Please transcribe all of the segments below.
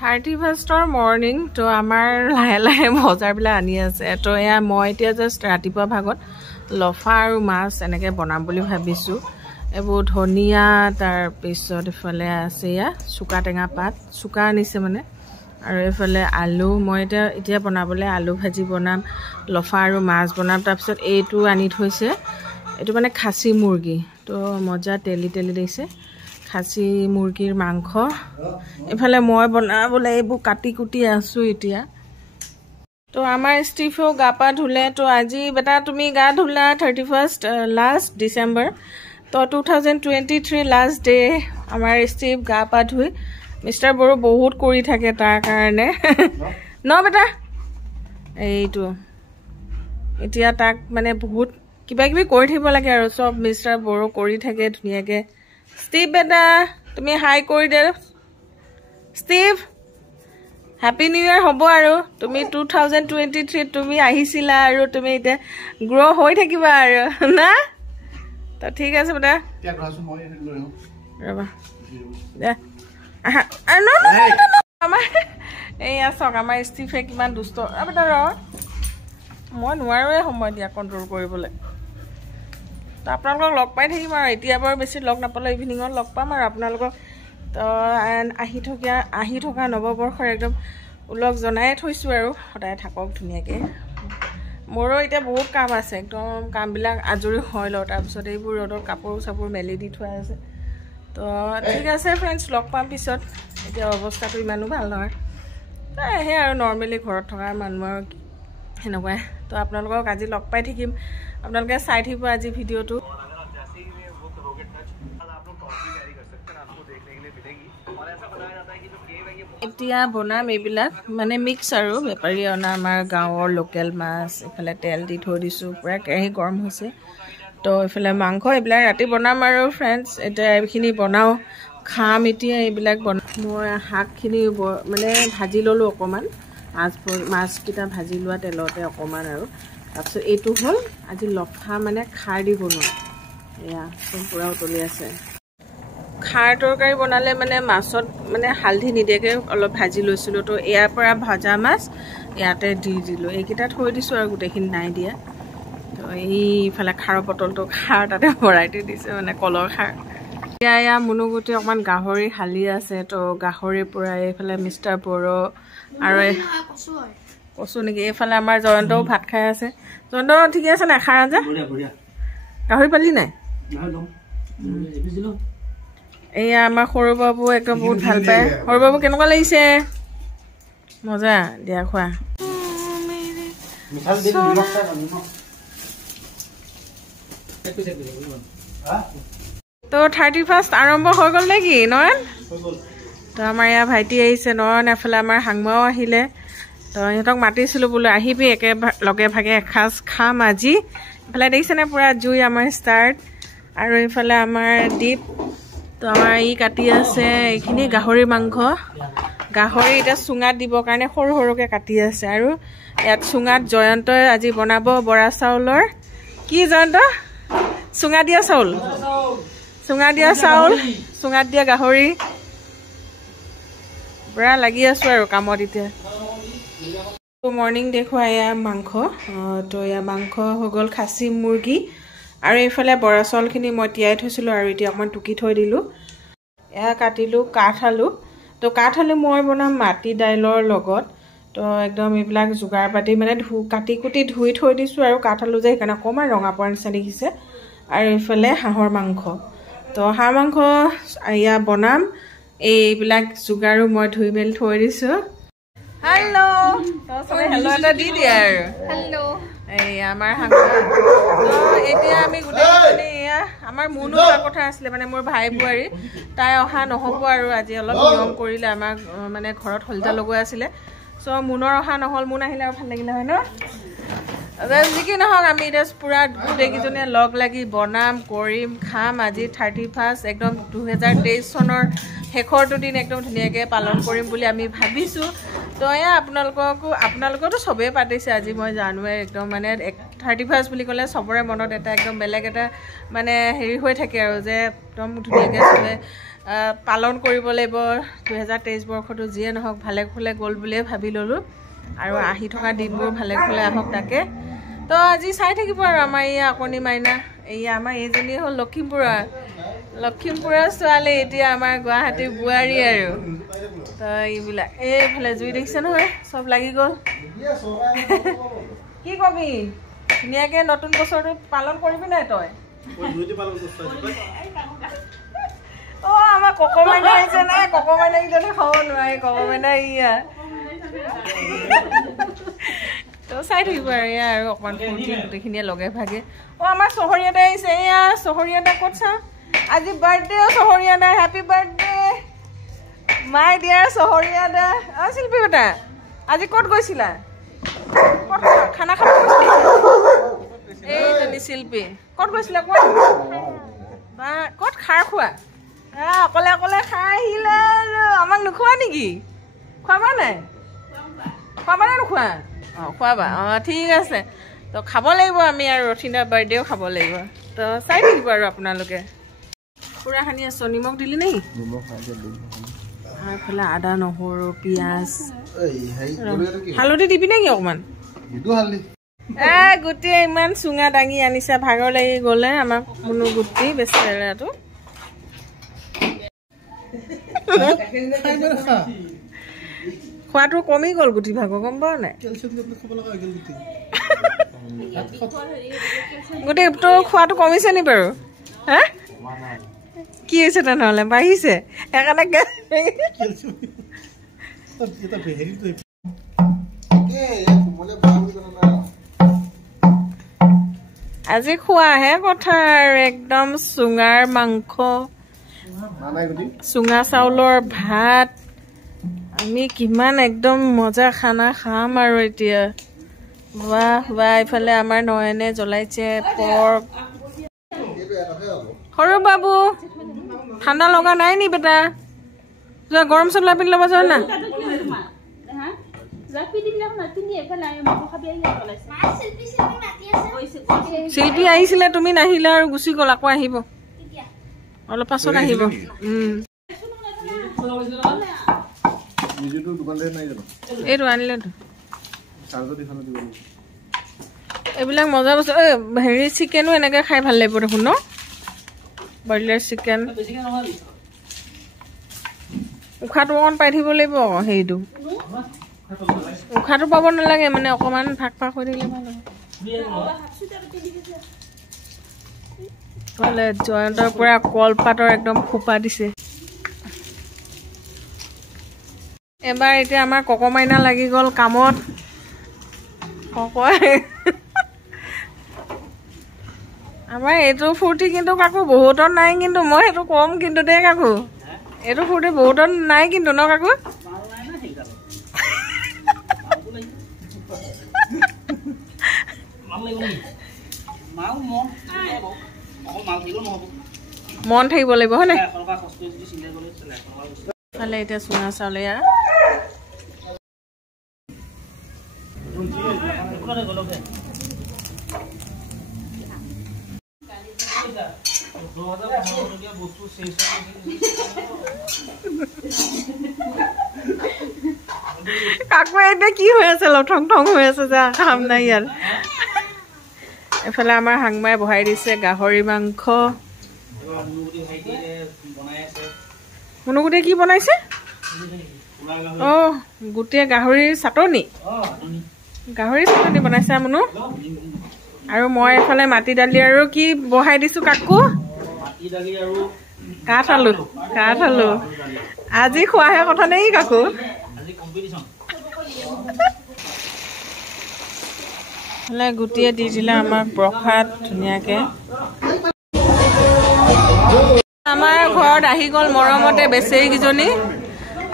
31st morning তো আমাৰ লাহে লাহে বজাৰবিলাক আনি আছে তো এয়া মই এতিয়া জাষ্ট ৰাতিপুৱা ভাগত লফা আৰু মাছ এনেকৈ বনাম বুলি ভাবিছোঁ এইবোৰ ধনিয়া তাৰপিছত ইফালে আছে এয়া চুকা টেঙা পাত চুকা আনিছে মানে আৰু এইফালে আলু মই এতিয়া বনাবলৈ আলু ভাজি বনাম লফা আৰু মাছ বনাম তাৰপিছত এইটো আনি থৈছে এইটো মানে খাচী মুৰ্গী তো মজা তেলি দিছে খাচী মুৰ্গীৰ মাংস এফালে মই বনাবলৈ এইবোৰ কাটি কুটি আছোঁ এতিয়া তো আমাৰ ষ্টিফেও গা পা ধুলে তো আজি বেটা তুমি গা ধুলা 31st লাষ্ট ডিচেম্বৰ তো 2023 লাষ্ট ডে আমাৰ ষ্টিফ গা পা ধুই মিষ্টাৰ বড়ো বহুত কৰি থাকে তাৰ কাৰণে ন বেটা এইটো এতিয়া তাক মানে বহুত কিবা কিবি কৰি থাকিব লাগে আৰু সব মিষ্টাৰ বড়ো কৰি থাকে ধুনীয়াকৈ ষ্টিভ বেটা তুমি হাই কৰি দে ষ্টিভ হ্যাপি নিউ ইয়াৰ হ'ব আৰু তুমি 2023 তুমি আহিছিলা আৰু তুমি এতিয়া গ্ৰ হৈ থাকিবা আৰু না তো ঠিক আছে বেটা ৰবা দে আমাৰ এইয়া চাওক আমাৰ ষ্টিফে কিমান দুষ্ট বেটা ৰ মই নোৱাৰোৱে সময় দিয়া কণ্ট্ৰল কৰিবলৈ তো আপোনালোকক লগ পাই থাকিম আৰু এতিয়া বাৰু বেছি লগ নাপালে ইভিনিঙত লগ পাম আৰু আপোনালোকক তো আহি থকা নৱবৰ্ষৰ একদম উলগ জনাই থৈছোঁ আৰু সদায় থাকক ধুনীয়াকৈ মোৰো এতিয়া বহুত কাম আছে একদম কামবিলাক আজৰি হৈ লওঁ তাৰপিছত এইবোৰ ৰ'দত কাপোৰ চাপোৰ মেলি দি থোৱা আছে তো ঠিক আছে ফ্ৰেণ্ডছ লগ পাম পিছত এতিয়া অৱস্থাটো ইমানো ভাল নহয় তো সেই আৰু নৰ্মেলি ঘৰত থকা মানুহৰ সেনেকুৱাই তো আপোনালোকক আজি লগ পাই থাকিম আপোনালোকে চাই থাকিব আজি ভিডিঅ'টো এতিয়া বনাম এইবিলাক মানে মিক্স আৰু বেপাৰী অনা আমাৰ গাঁৱৰ লোকেল মাছ এইফালে তেল দি থৈ দিছোঁ পূৰা কেৰাহী গৰম হৈছে তো এইফালে মাংস এইবিলাক ৰাতি বনাম আৰু ফ্ৰেণ্ডছ এতিয়া এইখিনি বনাওঁ খাম এতিয়া এইবিলাক মই শাকখিনি মানে ভাজি ল'লোঁ অকণমান মাছকেইটা ভাজি লোৱা তেলতে অকণমান আৰু তাৰপিছত এইটো হ'ল আজি লফা মানে খাৰ দি বনোৱা এয়া একদম পূৰা উতলি আছে খাৰ তৰকাৰী বনালে মানে মাছত মানে হালধি নিদিয়াকৈ অলপ ভাজি লৈছিলোঁ তো ইয়াৰ পৰা ভজা মাছ ইয়াতে দি দিলোঁ এইকেইটা থৈ দিছোঁ আৰু গোটেইখিনি নাই দিয়া তো এইফালে খাৰৰ বটলটো খাৰ তাতে ভৰাই দি দিছে মানে কলৰ খাৰ এতিয়া এয়া মুনুগুটি অকণমান গাহৰি হালি আছে তো গাহৰিৰ পৰা এইফালে মিষ্টাৰ বড়ো আৰু কচু নেকি এইফালে আমাৰ জয়ন্তও ভাত খাই আছে জয়ন্ত ঠিকে আছে নাই খাৰ আঞ্জা গাহৰি পালি নাই এয়া আমাৰ সৰু বাবু একদম বহুত ভাল পায় সৰু বাবু কেনেকুৱা লাগিছে মজা দিয়া খোৱা তো 31st আৰম্ভ হৈ গ'ল নেকি নয়ন তো আমাৰ ইয়াৰ ভাইটি আহিছে নয়ন এফালে আমাৰ হাংমাও আহিলে তো সিহঁতক মাতিছিলোঁ বোলো আহিবি লগে ভাগে এসাঁজ খাম আজি এইফালে দেখিছেনে পূৰা জুই আমাৰ ষ্টাৰ্ট আৰু এইফালে আমাৰ দীপ তো আমাৰ কাটি আছে এইখিনি গাহৰি মাংস গাহৰি এতিয়া চুঙাত দিবৰ কাৰণে সৰু সৰুকৈ কাটি আছে আৰু ইয়াত চুঙাত জয়ন্তই আজি বনাব বৰা চাউলৰ কি জয়ন্ত চুঙা দিয়া চাউল চুঙাত দিয়া গাহৰি পূৰা লাগি আছোঁ আৰু কামত এতিয়া মৰ্ণিং দেখুৱা এয়া মাংস তো এয়া মাংস হৈ গ'ল খাচী মুৰ্গী আৰু এইফালে বৰা চাউলখিনি মই তিয়াই থৈছিলোঁ আৰু এতিয়া অকণমান টুকি থৈ দিলোঁ এয়া কাটিলোঁ কাঠ আলু তো কাঠ আলু মই বনাম মাটি দাইলৰ লগত তো একদম এইবিলাক যোগাৰ পাতি মানে কাটি কুটি ধুই থৈ দিছোঁ আৰু কাঠ আলু যে সেইকাৰণে অকণমান ৰঙা পৰা নিচিনা দেখিছে আৰু এইফালে হাঁহৰ মাংস তো হাঁহ মাংস এয়া বনাম এইবিলাক যোগাৰো মই ধুই মেলি থৈ দিছোঁ হেল্ল' হেল্ল' এটা দি দিয়া আৰু হেল্ল' এই আমাৰ হাঁহ তো এতিয়া আমি গোটেইখিনি এয়া আমাৰ মুনু যোৱা কথা আছিলে মানে মোৰ ভাই বোৱাৰী তাই অহা নহ'ব আৰু আজি অলপ নিয়ম কৰিলে আমাক মানে ঘৰত হলদা লগোৱা আছিলে চ' মুনৰ অহা নহ'ল মুন আহিলে আৰু ভাল লাগিলে হয় ন যি কি নহওক আমি এতিয়া পূৰা গোটেইকেইজনীয়ে লগ লাগি বনাম কৰিম খাম আজি 31st একদম 2023 চনৰ শেষৰটো দিন একদম ধুনীয়াকৈ পালন কৰিম বুলি আমি ভাবিছোঁ তো এয়া আপোনালোকতো চবেই পাতিছে আজি মই জানুৱাৰী একদম মানে 31st বুলি ক'লে চবৰে মনত এটা একদম বেলেগ এটা মানে হেৰি হৈ থাকে আৰু যে একদম ধুনীয়াকৈ চবে পালন কৰিব লাগিব 2023 বৰ্ষটো যিয়ে নহওক ভালে কুশলে গ'ল বুলিয়ে ভাবি ল'লোঁ আৰু আহি থকা দিনবোৰ ভালে কুশলে আহক তাকে তো আজি চাই থাকিব আৰু আমাৰ এই আকনি মাইনা এই আমাৰ এইজনী হ'ল লখিমপুৰৰ ছোৱালী এতিয়া আমাৰ গুৱাহাটীৰ বোৱাৰী আৰু তো এইবিলাক এইফালে জুই দেখিছে নহয় চব লাগি গ'ল কি কবি ধুনীয়াকৈ নতুন বছৰটো পালন কৰিবি নাই তই আমাৰ কক মাইনা আহিছে নাই কক মাইনা কিজনে খাব নোৱাৰে কক মাইনা ইয়া তো চাই থাকিব আৰু এয়া আৰু অকণমান ফূৰ্তি গোটেইখিনিয়ে লগে ভাগে আমাৰ চহৰীয়াতে আহিছে এয়া চহৰীয়াতে ক'ত চাওঁ আজি বাৰ্থডে চহৰীয়াদা হেপী বাৰ্থডে মাই ডিয়াৰ চহৰীয়াদা শিল্পী বেটা আজি ক'ত গৈছিলা ক'ত খানা খাব গৈছিলা এইজনী শিল্পী ক'ত গৈছিলা ক'ত বা ক'ত খাৰ খোৱা অকলে অকলে খাই আহিলে আমাক নোখোৱা নেকি খোৱাবা নাই খোৱাবা নে নোখোৱা খোৱাবা ঠিক আছে তো খাব লাগিব আমি আৰু ৰথিন্দা বাৰ্থডেও খাব লাগিব তো চাই থাকিব আৰু আপোনালোকে পুৰা সানি আছো নিমখ দিলি নেকি এইফালে আদা নহৰু পিঁয়াজ হালধি দিবি নেকি অকণমান গোটেই ইমান চুঙা দাঙি আনিছে ভাগৰ লাগি গ'লে আমাক কোনো গুটি বেচেৰাটো খোৱাটো কমি গ'ল গুটি ভাগৰ গম পাৱ নাই গোটেইটো খোৱাটো কমিছে নি বাৰু হা কি হৈছে তেনেহ'লে বাঢ়িছে সেইকাৰণে আজি খোৱাহে কথা আৰু একদম চুঙাৰ মাংস চুঙা চাউলৰ ভাত আমি কিমান একদম মজা খানা খাম আৰু এতিয়া বাহ বাহ এইফালে আমাৰ নয়নে জ্বলাইছে পৰ্ক সৰু বাবু ঠাণ্ডা লগা নাই নি বেটা যোৱা গৰম চলা পিন্ধি ল'ব যোৱা না শিল্পী আহিছিলে তুমি নাহিলে আৰু গুচি গ'ল আকৌ আহিব অলপ পাছত আহিব এইটো আনিলেতো এইবিলাক মজা বস্তু হেৰি চিকেনো এনেকৈ খাই ভাল লাগিব দেখোন ন ব্ৰইলাৰ চিকেন উশাহটো অকণ পাই থাকিব লাগিব আকৌ হেৰিটো উশাহটো পাব নালাগে মানে অকণমান ভাগ ভাগ হৈ থাকিলে ভাল হয় জয়ন্তৰ পৰা কলপাতৰ একদম খোপা দিছে এবাৰ এতিয়া আমাৰ কক মাইনা লাগি গ'ল কামত আমাৰ এইটো ফূৰ্তি কিন্তু কাকো বহুতৰ নাই কিন্তু মই সেইটো কম কিন্তু দেই কাকো এইটো ফূৰ্তি বহুতৰ নাই কিন্তু ন কাকো মন থাকিব লাগিব হয় নাই ফালে এতিয়া চুঙা চাউলে কাকু এতিয়া কি হৈ আছে লঠং ঠং হৈ আছে যে খাম নাই ইয়াত এফালে আমাৰ হাংমাই বহাই দিছে গাহৰি মাংস মুনুগুটিয়ে কি বনাইছে গোটেই গাহৰিৰ চাটনি বনাইছে মুনু আৰু মই এফালে মাটি দালি আৰু কি বহাই দিছো কাকু কাঠ আলু আজি খোৱাহে কথা নেকি কাকু গুটিয়ে দি দিলে আমাক প্ৰসাদ ধুনীয়াকে আমাৰ ঘৰত আহি গ'ল মৰমতে বেচেৰীকেইজনী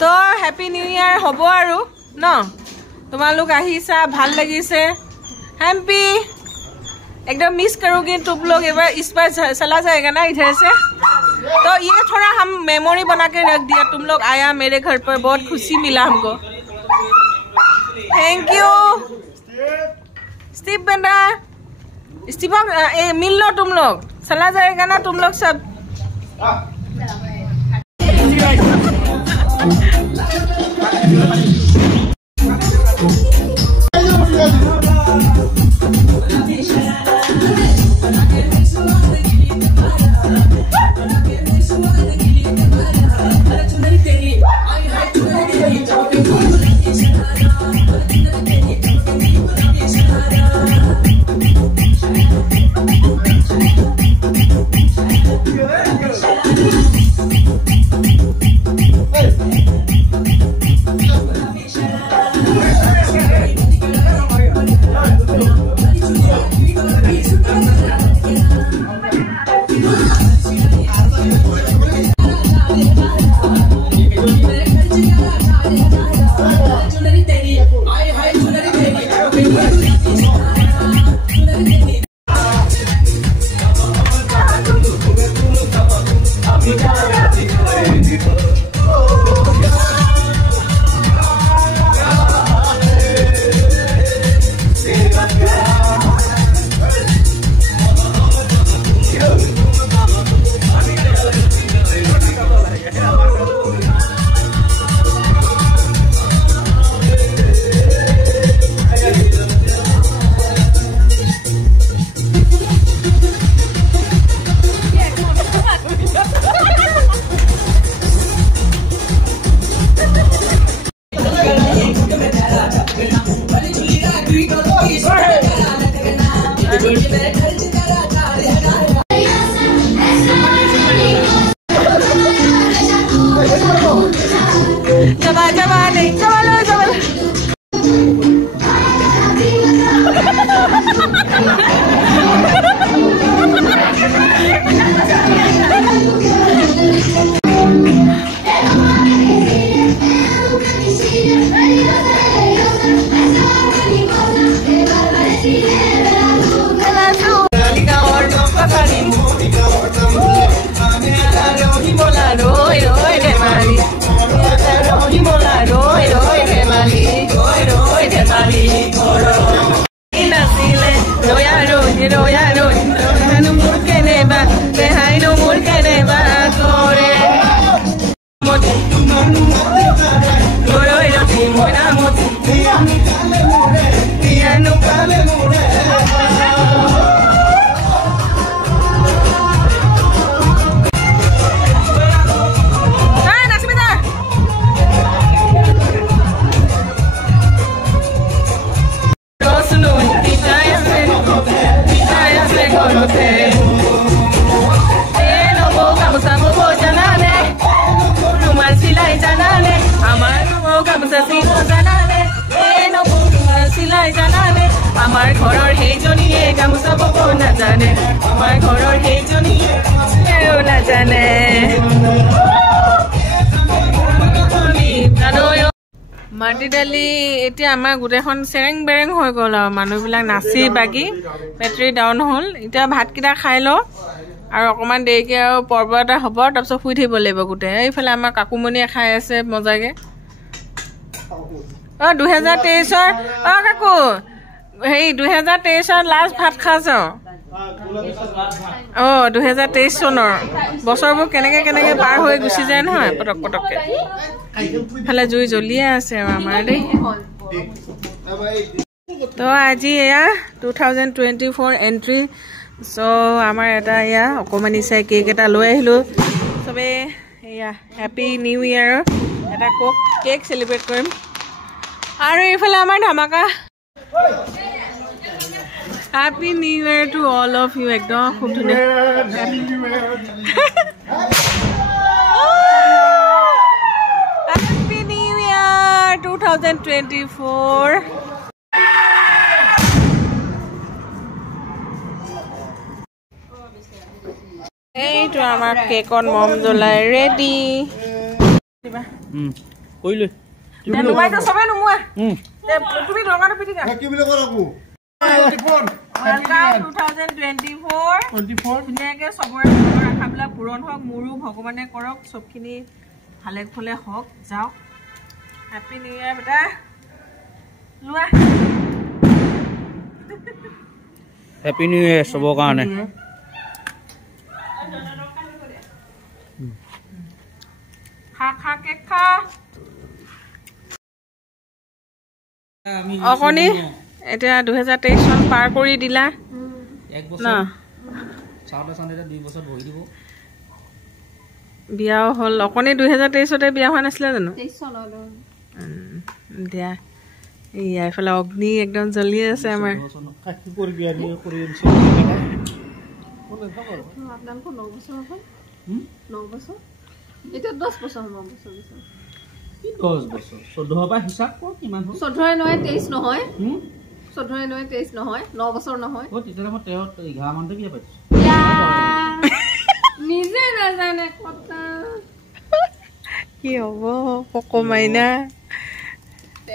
তো হেপী নিউ ইয়াৰ হ'ব আৰু ন তোমালোক আহিছা ভাল লাগিছে हैप्पी एकदम मिस करोगे तुम लोग एक बार इस बार चला जाएगा ना इधर से तो ये थोड़ा हम मेमोरी बना के रख दिया तुम लोग आया मेरे घर पर बहुत खुशी मिला हमको थैंक यू स्टीव बेटा स्टीफन मिल लो तुम लोग चला जाएगा ना तुम लोग सब আমার ঘৰৰ হেইজনীয়ে গামোচা বব নাজানে আমাৰ ঘৰৰ হেইজনীয়ে নাজানে মাটি দালি এতিয়া আমাৰ গোটেইখন চেৰেং বেৰেং হৈ গ'ল আৰু মানুহবিলাক নাচি বাগি বেটাৰী ডাউন হ'ল এতিয়া ভাতকেইটা খাই লওঁ আৰু অকণমান দেৰিকৈ আৰু পৰ্ব এটা হ'ব তাৰপিছত শুই থাকিব লাগিব গোটেই এইফালে আমাৰ কাকুমণিয়ে খাই আছে মজাকৈ 2023 কাকু হেৰি 2023 লাষ্ট ভাত খাইছ 2023 চনৰ বছৰবোৰ কেনেকৈ কেনেকৈ পাৰ হৈ গুচি যায় নহয় পটক পটককৈ ফালে জুই জ্বলিয়ে আছে আৰু আমাৰ দেই তো আজি এয়া 2024 এণ্ট্ৰি চ' আমাৰ এটা এয়া অকণমানি চাই কেক এটা লৈ আহিলোঁ চবেই এয়া হেপী নিউ ইয়েৰ এটা কেক চেলিব্ৰেট কৰিম আৰু এইফালে আমাৰ ধামাকা Happy New Year to all of you. Ekdom khub dhuniya. Happy New Year. Happy New Year 2024. Hey to amar cake on mom jolai ready. Koile. Numai to sabe numua. Tumi dongana pitika. Ki bile koraku. 2024 ধুনীয়াকে চবৰে আশাবিলাক পূৰণ হওক মোৰো ভগৱানে কৰক চবখিনি ভালে ফুলে হওক যাওক হেপী নিউ ইয়েৰ বেটা লোৱা হ্যাপি নিউ ইয়াৰ সবৰ কাৰণে খা কেক খা অকণি এতিয়া 2023 চন পাৰ কৰি দিলা এক বছৰ চাউলে চান্দে 2 বছৰ বহি দিব বিয়াও হ'ল অকণি 2023 তে বিয়া হোৱা নাছিলে জানো 23 চনত দিয়া এইয়া এফালে অগ্নি একদম জ্বলি আছে আমাৰ কি কৰি বিয়া দিয়ে কৰি আনছে আপোনালোকৰ 9 বছৰ হ'ল 9 বছৰ এটা 10 বছৰ হ'ব বছৰ বছৰ 10 বছৰ 14 পৰা হিচাপ কৰ কিমান হ'ল 14 নহয় 23 নহয় 14 নহয় 23 নহয় 9 বছৰ নহয় ও তেতিয়া মই 11 মানতে বিয়া পাইছো নিজে নাজানে কথা কি হ'ব পকমাইনা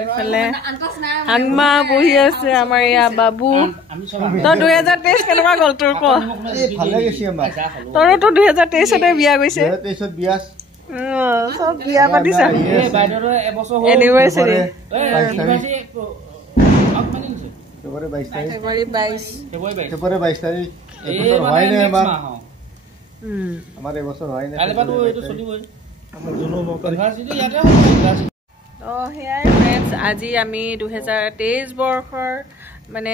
এফালে হাংমা বহি আছে আমাৰ ইয়া বাবু তো 2023 কেনেকুৱা গ'ল তোৰ ক ভালে গৈছে আমাৰ তোৰতো 2023 তে বিয়া গৈছে 2023 ত বিয়া সব বিয়া পাতিছা এই বাইদেউৰ এবছৰ হ'ল এনিভাৰ্সাৰি ফেব্ৰুৱাৰী 22 তাৰিখ ফেব্ৰুৱাৰী 22 তাৰিখ এই হয় নে মাহ আমাৰ এবছৰ হয় নে কাইলৈ পৰা এইটো চলিবই আমাৰ জনম ইউনিভাৰ্চিটি ইয়াতে হ'ব তো সেয়াই ফ্ৰেণ্ডছ আজি আমি 2023 বৰ্ষৰ মানে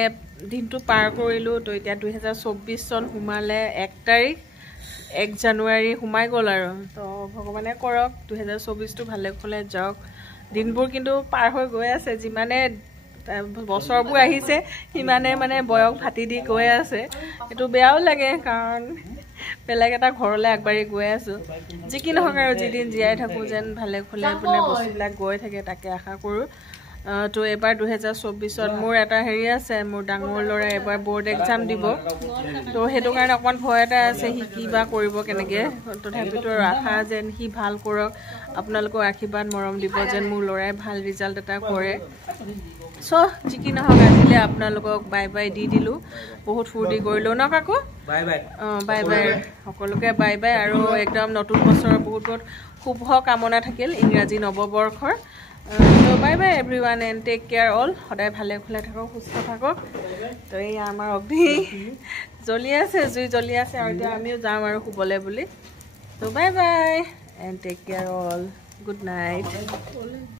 দিনটো পাৰ কৰিলোঁ তো এতিয়া 2024 চন সোমালে 1 তাৰিখ 1 জানুৱাৰী সোমাই গ'ল আৰু তো ভগৱানে কৰক 2024টো ভালে কুশলে যাওক দিনবোৰ কিন্তু পাৰ হৈ গৈ আছে যিমানে বছৰবোৰ আহিছে সিমানে মানে বয়স ফাটি দি গৈ আছে এইটো বেয়াও লাগে কাৰণ বেলেগ এটা ঘৰলৈ আগবাঢ়ি গৈ আছোঁ যি কি নহওক আৰু যিদিন জীয়াই থাকোঁ যেন ভালে কুশলে মানে বস্তুবিলাক গৈ থাকে তাকে আশা কৰোঁ তো এবাৰ 2024ত মোৰ এটা হেৰি আছে মোৰ ডাঙৰ ল'ৰাই এবাৰ বৰ্ড এক্সাম দিব তো সেইটো কাৰণে অকণমান ভয় এটা আছে সি কি বা কৰিব কেনেকৈ তথাপিতো আশা যেন সি ভাল কৰক আপোনালোকৰ আশীৰ্বাদ মৰম দিব যেন মোৰ ল'ৰাই ভাল ৰিজাল্ট এটা কৰে চ' যি কি নহওক আজিলৈ আপোনালোকক বাই বাই দি দিলোঁ বহুত ফূৰ্তি কৰিলোঁ ন কাকু বাই বাই বাই বাই সকলোকে বাই বাই আৰু একদম নতুন বছৰৰ বহুত বহুত শুভ কামনা থাকিল ইংৰাজী নৱবৰ্ষৰ তো bye bye everyone and take care all সদায় ভালে কুশলে থাকক সুস্থ থাকক তো এই আমাৰ অগ্নি জ্বলি আছে জুই জ্বলি আছে আৰু এতিয়া আমিও যাম আৰু শুবলৈ বুলি তো bye bye and take care all good night